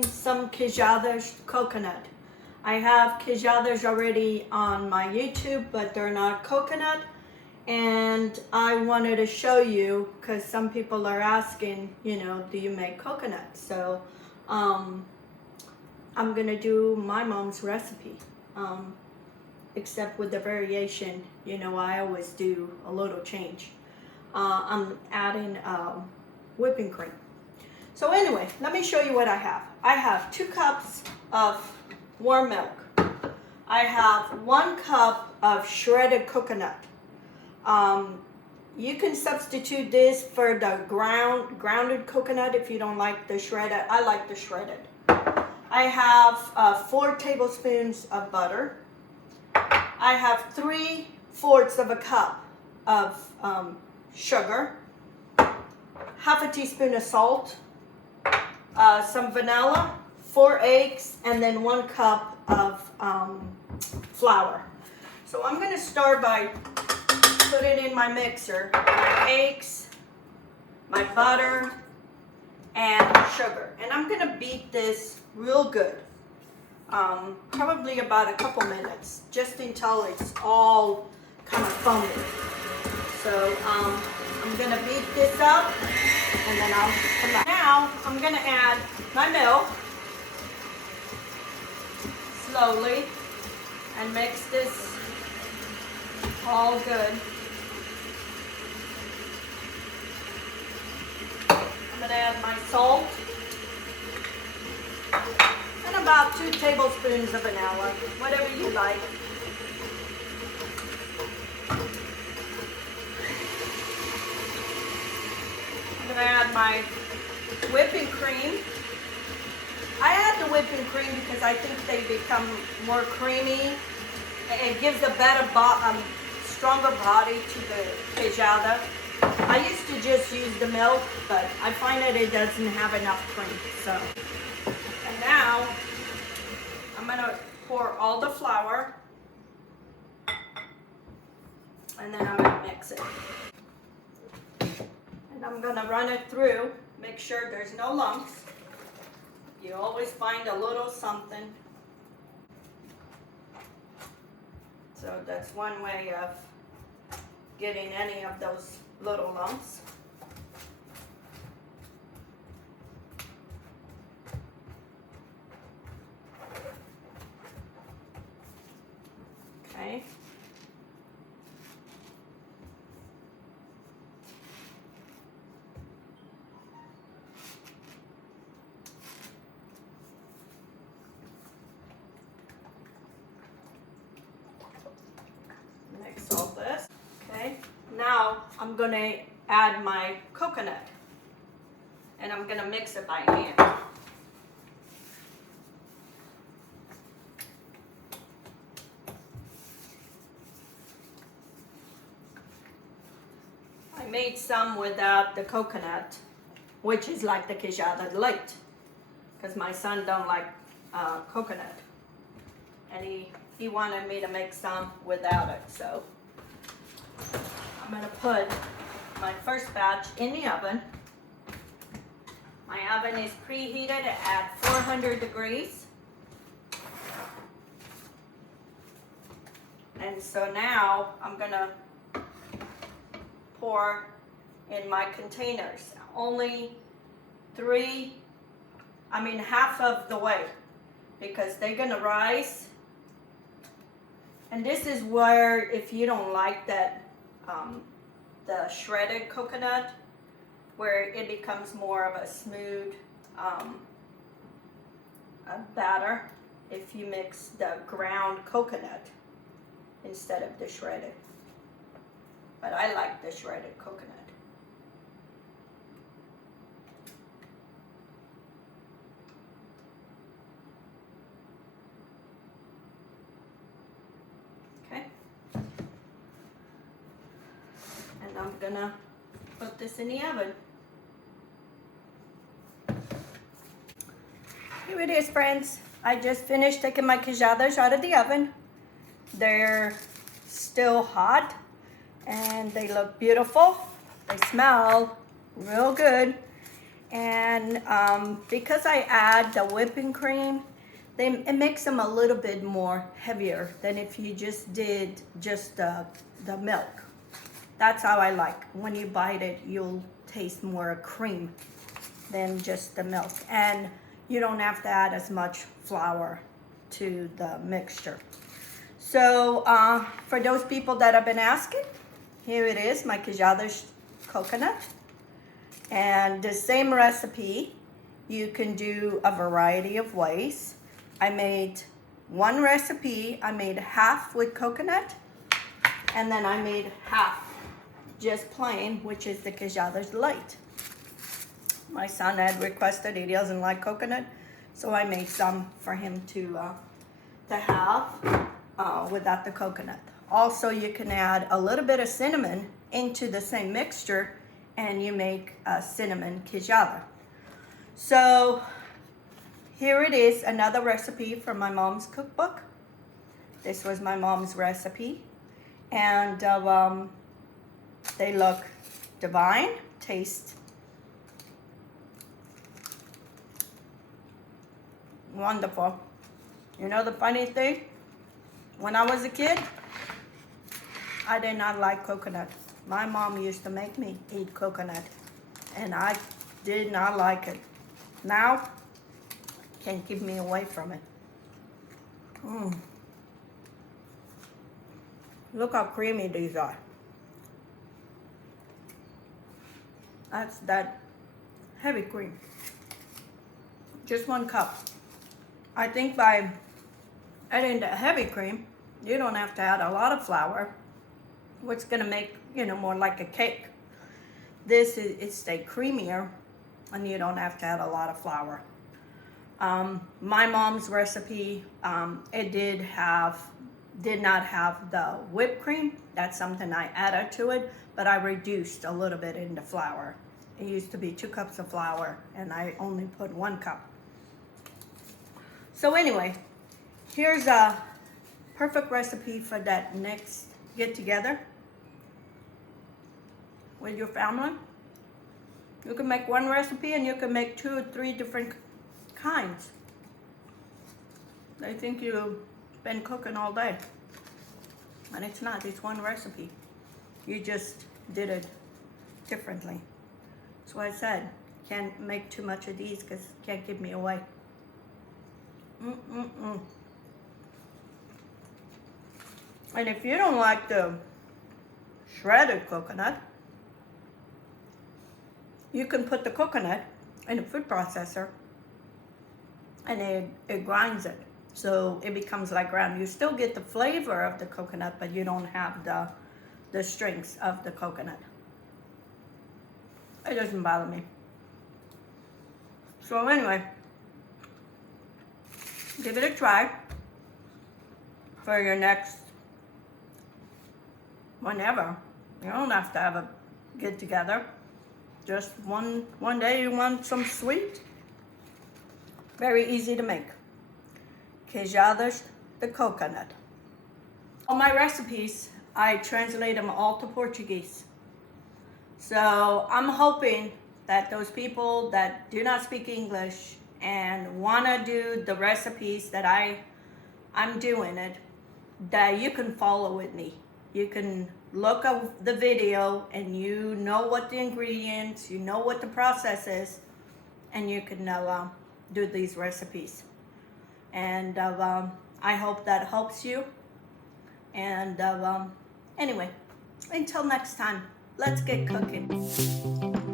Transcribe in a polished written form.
making some queijadas coconut. I have queijadas already on my YouTube, but they're not coconut. And I wanted to show you, because some people are asking, you know, do you make coconut? So I'm gonna do my mom's recipe, except with the variation. You know, I always do a little change. I'm adding whipping cream. So anyway, let me show you what I have. I have 2 cups of warm milk. I have 1 cup of shredded coconut. You can substitute this for the grounded coconut if you don't like the shredded. I like the shredded. I have 4 tablespoons of butter. I have 3/4 of a cup of sugar, half a teaspoon of salt, some vanilla, 4 eggs, and then 1 cup of flour. So I'm going to start by putting in my mixer my eggs, my butter, and sugar. And I'm going to beat this real good, probably about a couple minutes, just until it's all kind of foamy. So I'm going to beat this up, and then I'll come back. Now I'm going to add my milk slowly and mix this all good. I'm going to add my salt and about 2 tablespoons of vanilla, whatever you like. I'm going to add my whipping cream. I add the whipping cream because I think they become more creamy. It gives a better, stronger body to the queijada. I used to just use the milk, but I find that it doesn't have enough cream. So, and now I'm going to pour all the flour, and then I'm going to mix it. And I'm going to run it through, make sure there's no lumps. You always find a little something. So that's one way of getting any of those little lumps. Okay. Mix all this. Okay. Now I'm going to add my coconut, and I'm going to mix it by hand. I made some without the coconut, which is like the queijada light, because my son don't like coconut, and he wanted me to make some without it. So I'm going to put my first batch in the oven. My oven is preheated at 400 degrees. And so now I'm going to pour in my containers. Only half of the way, because they're going to rise. And this is where, if you don't like that, the shredded coconut, where it becomes more of a smooth batter if you mix the ground coconut instead of the shredded. But I like the shredded coconut. Okay. And I'm gonna put this in the oven. Here it is, friends. I just finished taking my queijadas out of the oven. They're still hot and they look beautiful. They smell real good. And because I add the whipping cream, it makes them a little bit more heavier than if you just did just the milk. That's how I like. When you bite it, you'll taste more cream than just the milk. And you don't have to add as much flour to the mixture. So for those people that have been asking, here it is, my Queijadas coconut. And the same recipe, you can do a variety of ways. I made one recipe, I made half with coconut, and then I made half just plain, which is the Queijadas light. My son had requested, he doesn't like coconut, so I made some for him to have without the coconut. Also, you can add a little bit of cinnamon into the same mixture and you make a cinnamon queijada. So here it is, another recipe from my mom's cookbook. This was my mom's recipe, and they look divine, taste wonderful. You know the funny thing? When I was a kid, I did not like coconut. My mom used to make me eat coconut, and I did not like it. Now, can't keep me away from it. Look how creamy these are. That's that heavy cream. Just 1 cup. I think by adding the heavy cream, you don't have to add a lot of flour, which is gonna make, more like a cake. This it stay creamier, and you don't have to add a lot of flour. My mom's recipe, it did not have the whipped cream. That's something I added to it, but I reduced a little bit in the flour. It used to be 2 cups of flour, and I only put 1 cup. So anyway, here's a perfect recipe for that next get together with your family. You can make one recipe and you can make 2 or 3 different kinds. They think you've been cooking all day, and it's not. It's one recipe. You just did it differently. That's why I said, can't make too much of these because it can't keep me away. And if you don't like the shredded coconut, you can put the coconut in a food processor and it grinds it. So it becomes like ground. You still get the flavor of the coconut, but you don't have the strengths of the coconut. It doesn't bother me. So anyway, give it a try for your next whenever. You don't have to have a get together. Just one day you want some sweet. Very easy to make. Queijadas, the coconut. All my recipes, I translate them all to Portuguese. So I'm hoping that those people that do not speak English and want to do the recipes that I'm doing it, that you can follow with me. You can look at the video and you know what the ingredients, you know what the process is, and you can do these recipes. And I hope that helps you. And anyway, until next time, let's get cooking.